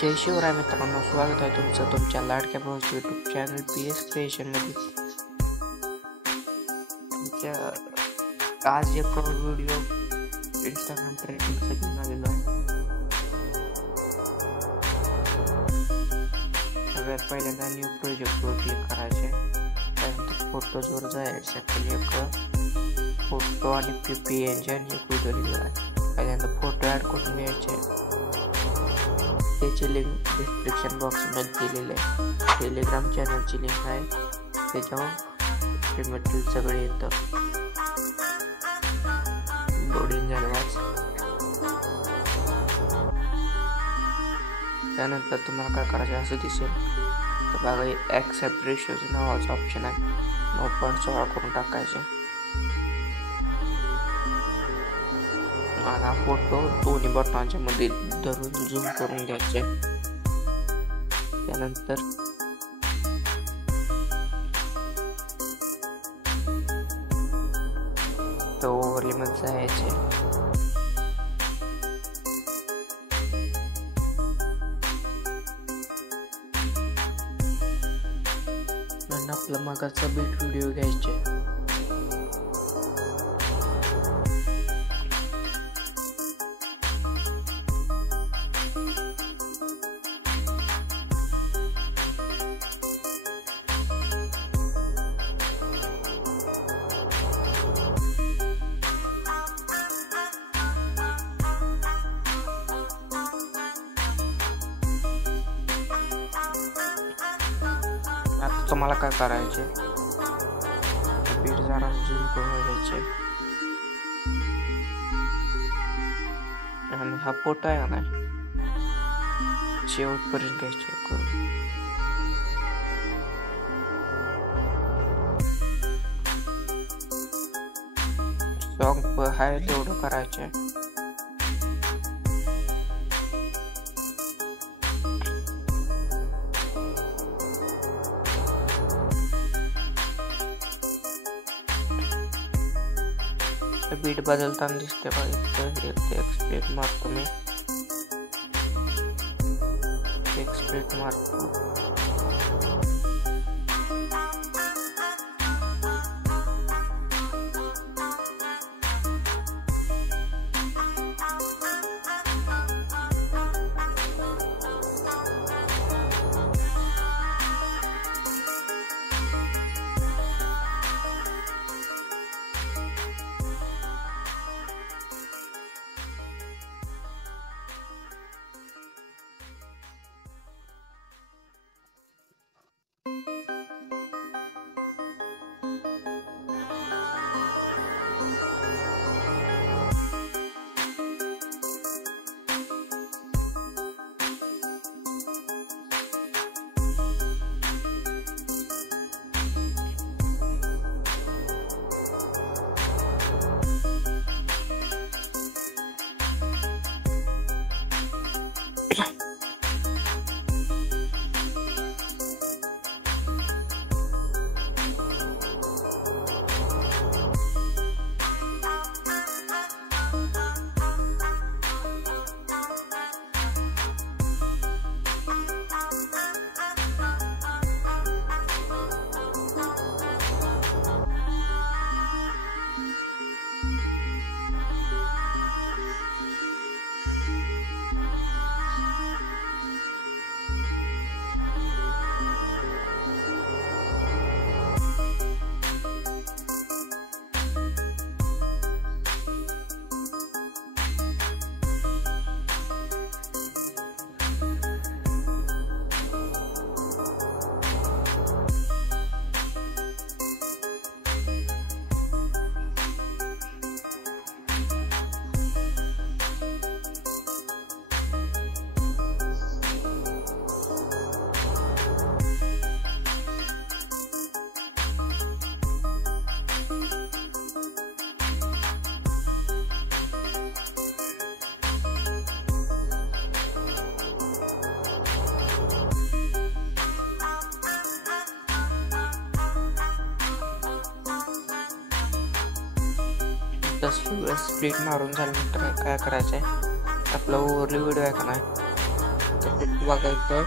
जय शिवराय मित्रांनो, स्वागत आहे तुमचं तुमच्या लाडक्या भाऊच्या यूट्यूब चॅनल PS क्रिएशनमध्ये. आज एक व्हिडिओ इंस्टाग्राम ट्रेंडिंगचा घेऊन आलेलो आहे. सगळ्यात पहिल्यांदा न्यू प्रोजेक्टवर क्लिक करायचे, त्यानंतर फोटोजवर जायचे. एक फोटो आणि PNG आणि एक व्हिडिओ आहे. पहिल्यांदा फोटो ॲड करून घ्यायचे. त्याची लिंक डिस्क्रिप्शन बॉक्समध्ये दिलेली आहे. टेलिग्राम चॅनलची लिंक आहे, त्याच्यावर मटेरियल सगळे येतं. लोडिंग झाल्यास त्यानंतर तुम्हाला काय करायचं असं दिसेल तर बघा, ॲक्सेप्ट रेशोचं नावाचं ऑप्शन आहे. 9.16 करून टाकायचे आणि हा फोटो दोन्ही बटनांच्या मध्ये धरून झूम करून घ्यायचे. त्यानंतर तो ओव्हरले मध्ये जायचे. आणि आपला मागाचा बीट व्हिडिओ घ्यायचे. आता तुम्हाला काय करायचे, बीट जरा झूम करून घ्यायचे आणि हा फोटो आहे ना शेवटपर्यंत घ्यायचे करून. सॉन्ग आहे तेवढं करायचे. बीट बदलताना दिसते पाहिजे. एक्सप्रेट मारतो मी, एक्सप्रेट मारतो. स्प्लिट मारून झाल्यानंतर काय करायचं आहे, आपला ओव्हरले व्हिडिओ आहे का नाही बघायचं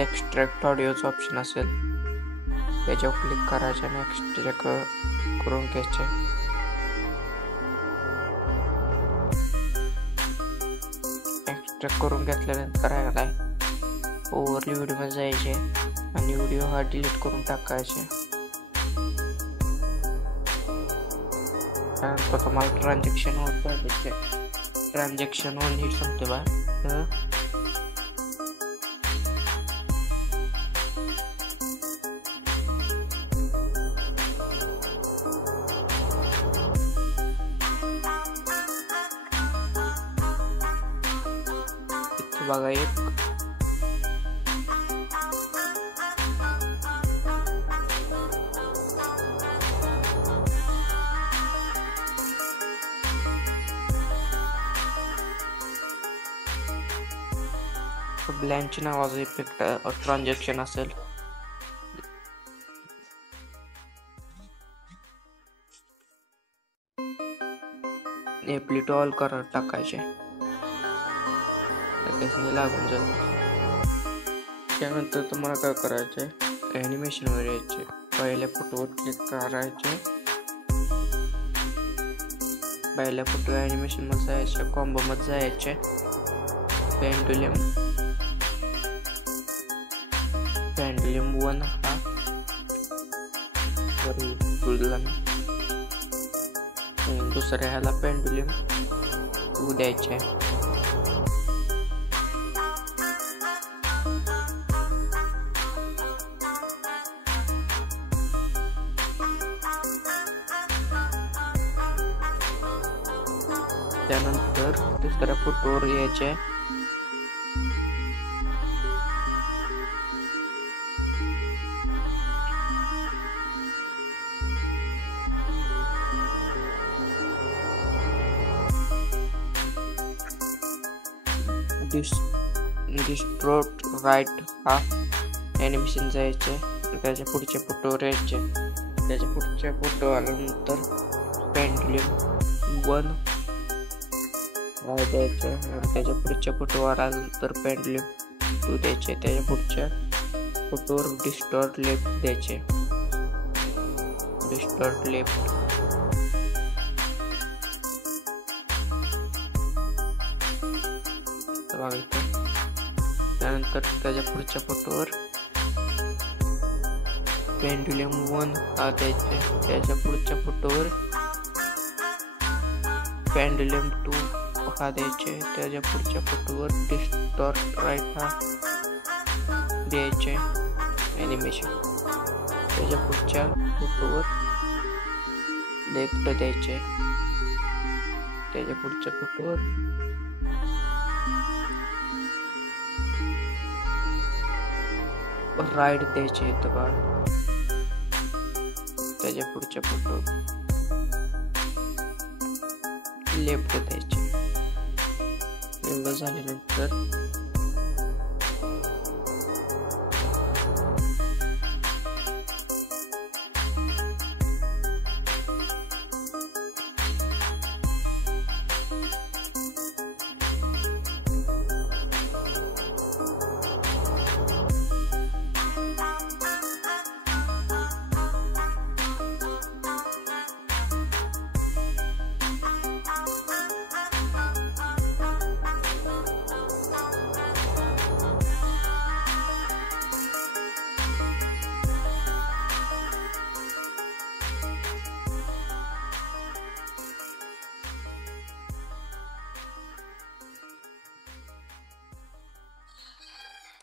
एक्स्ट्रॅक्ट ऑडिओचं ऑप्शन असेल, त्याच्यावर क्लिक करायचं आणि एक्स्ट्रॅक्ट करून घ्यायचे. एक्स्ट्रॅक्ट करून घेतल्यानंतर आहे काय ओव्हरली व्हिडिओमध्ये जायचे आणि व्हिडिओ हा डिलीट करून टाकायचे. त्यानंतर तुम्हाला ट्रान्झॅक्शन होत पाहिजे, ट्रान्झॅक्शन वन नीट सांगते बा. बघा एक ब्लँच नावाचा इफेक्ट ट्रान्झॅक्शन असेल. एप्लिट ऑल करत टाकायचे, त्याच्याने लागून जाईल. त्यानंतर तुम्हाला काय करायचे, ॲनिमेशन वर यायचे, पहिल्या फोटोवर क्लिक करायचे, पहिल्या फोटो ॲनिमेशन मध्ये जायचे, कॉम्बो मध्ये जायचे, पेंडुलम 1 हा दुसऱ्या ह्याला पेंडुलम 2 द्यायचे. त्यानंतर दुसऱ्या फोटोवर यायचे, डिस्ट्रोट राईट हा ॲनिमेशन जायचे, त्याच्या पुढच्या फोटोवर यायचे, त्याच्या पुढच्या फोटो आल्यानंतर पेंडुलम 1 द्यायचे, त्याच्या पुढच्या फोटोवर आल्यानंतर पेंडुलम 2 द्यायचे, त्याच्या पुढच्या फोटोवर डिस्टॉर्ट लेफ्ट द्यायचे, डिस्टॉर्ट लेफ्ट. त्यानंतर त्याच्या पुढच्या फोटोवर पेंडुलम 1 हा द्यायचे, त्याच्या पुढच्या फोटोवर पेंडुलम 2 हा द्यायचे, त्याच्या पुढच्या फोटोवर डिस्टॉर्ट राईट हा द्यायचे ॲनिमेशन, त्याच्या पुढच्या फोटोवर लेफ्ट द्यायचे, त्याच्या पुढच्या फोटोवर राईट द्यायचे इथं बघा, त्याच्या पुढच्या फोटो लेफ्ट द्यायचे. एवढं झाल्यानंतर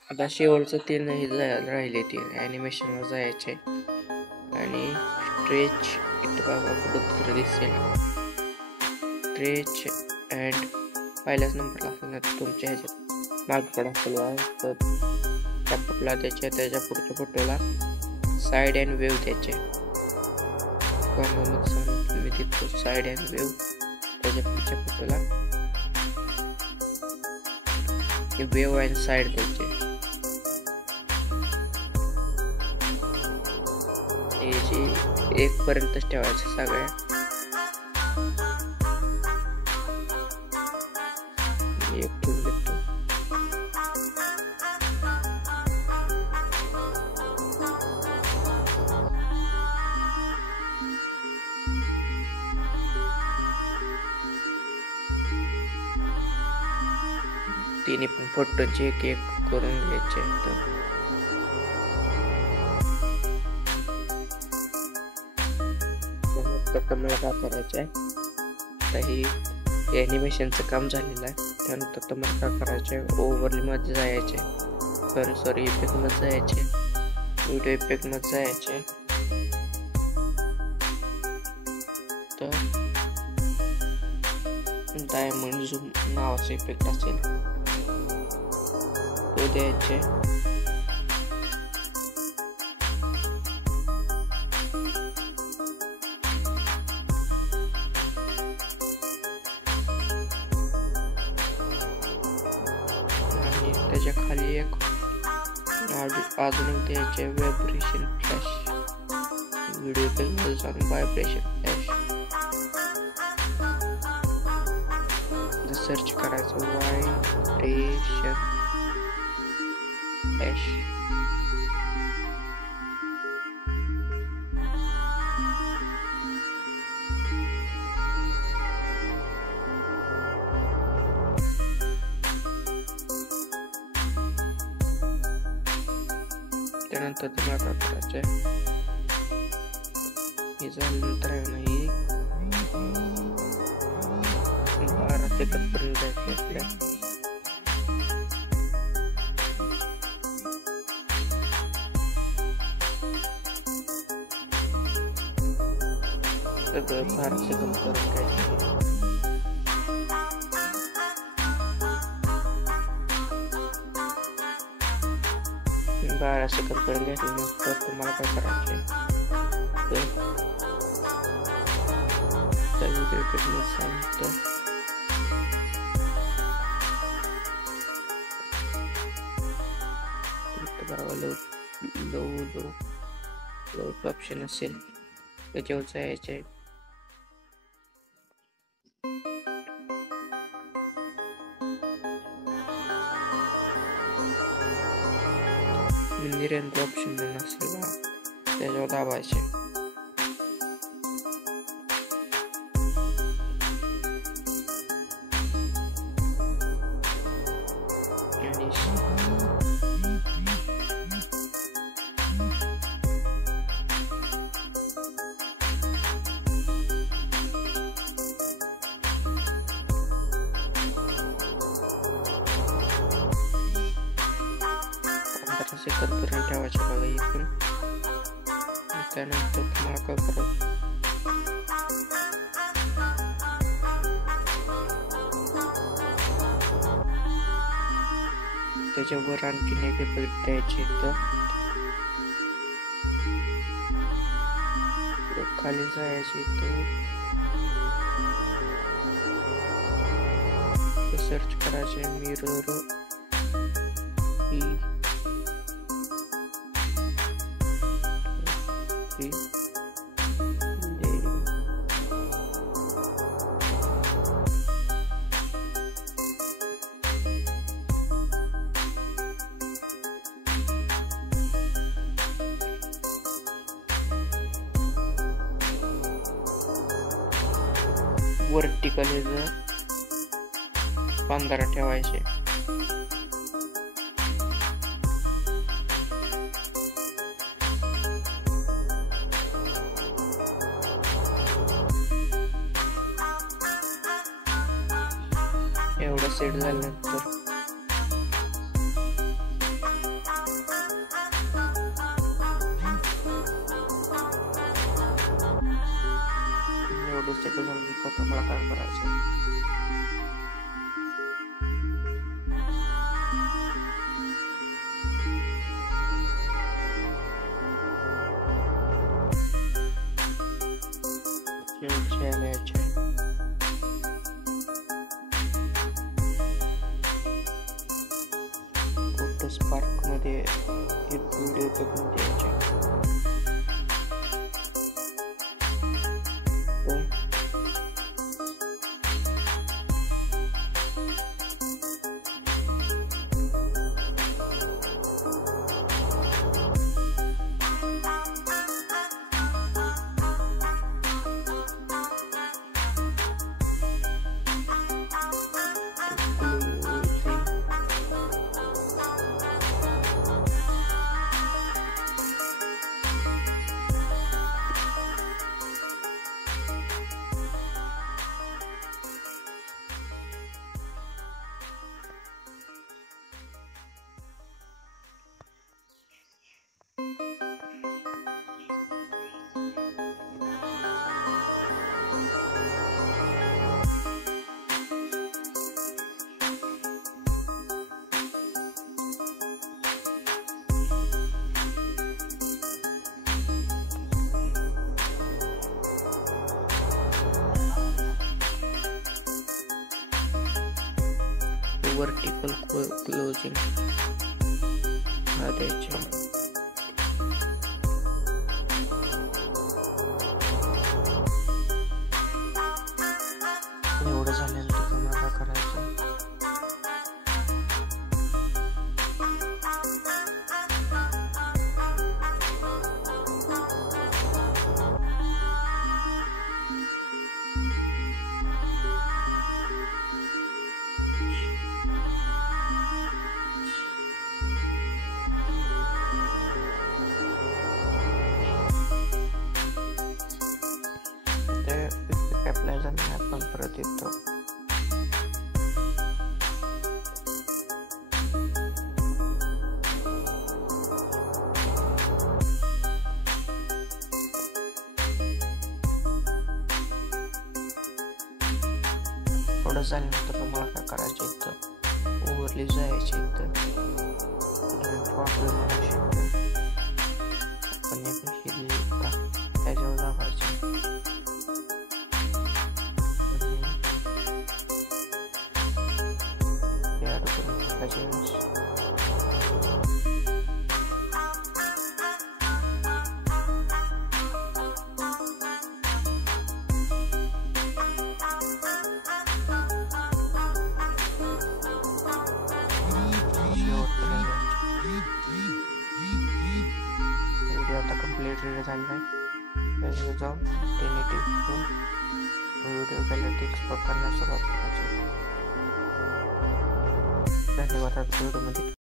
आता शेवटचं 3 राहिले, 3 ॲनिमेशनवर जायचे आणि स्ट्रेच इथं बघा कुठं दिसेल, स्ट्रेच अँड पहिल्याच नंबरला असेल ना तुमच्या ह्याच्यात मागकडे असेल तर त्या फोटोला द्यायचे, त्याच्या पुढच्या फोटोला साईड अँड वेव्ह द्यायचे, मी तिथं साईड अँड वेव्ह, त्याच्या पुढच्या फोटोला वेव्ह अँड साईड द्यायचे. 1 पर्यंतच ठेवायचं सगळ्या. तिने पण फोटोचे एक एक करून घ्यायचे. तर मला काय करायचं आहे, आता ही ॲनिमेशनचं काम झालेलं आहे. त्यानंतर तुम्हाला काय करायचं आहे, ओव्हरलीमध्ये जायचे, सॉरी इफेक्टमध्ये जायचे, व्हिडिओ इफेक्टमध्ये जायचे. तर डायमंड झूम नावाचा इफेक्ट असेल तो द्यायचे. आणि त्याच्या खाली एक अजून एक द्यायचे, व्हायब्रेशन फ्लॅश. व्हिडिओ इफेक्टमध्ये जाऊन व्हायब्रेशन फ्लॅश सर्च करायचं, व्हायब्रेशन फ्लॅश. त्यानंतर तुम्हाला काय करायचं आहे, हे झाल्यानंतर आहे नाही 12 सेकंद पर्यंत जायचे आपल्या. सगळं 12 सेकंद पर्यंत घ्यायचं. 12 सेकंद पर्यंत घेतल्यानंतर तुम्हाला काय करायचे, व्हिडिओ इफेक्टमध्ये सांगतो. लो ऑप्शन असेल त्याच्यावर जायचे. निरेंद्र ऑप्शन म्हणून असेल त्याच्यावर दाबायचे. सेकंद पर्यंत ठेवायचे बघा इथून. त्यानंतर तुम्हाला काय करायचं, त्याच्यावर आणखीन एक इफेक्ट द्यायचे. तर खाली जायचे, तर सर्च करायचे मिरर वर्टिकल 15 ठेवायचे. एवढं सेट झाल्यानंतर मला काय करायचं, फोटो स्पार्क मध्ये एक व्हिडिओ टाकून द्यायचे. वर्टिकल क्लोजिंग हा द्यायचे. एवढं झाल्यानंतर तुम्हाला काय करायचं, अप्लाय झालं आपण परत येतो. थोडं झाल्यानंतर तुम्हाला काय करायचं, इथं ओव्हरली जायचे, इथं प्रॉब्लेम होऊ शकतो. आपण त्याच्यावर दाबायचे आता कंप्लीट झालं आहे. जाऊन व्हिडिओ गॅलरीत एक्सपोर्ट करण्यास सुरुवात करायची. धन्यवाद. व्हिडिओमध्ये